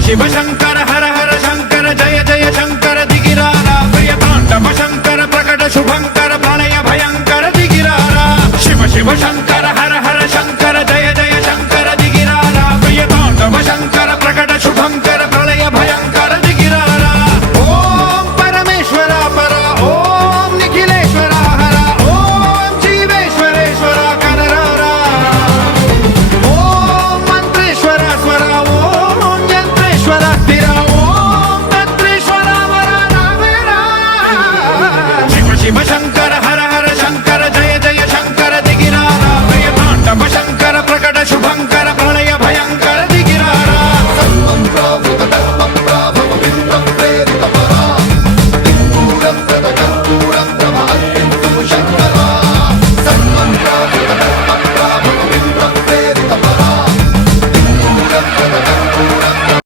शिव शंकर हर हर शंकर जय जय शंकर दिगिरारा प्रिय तांडव शंकर प्रकट शुभंकर प्रणय भयंकर दिगिरारा शिव शिव शंकर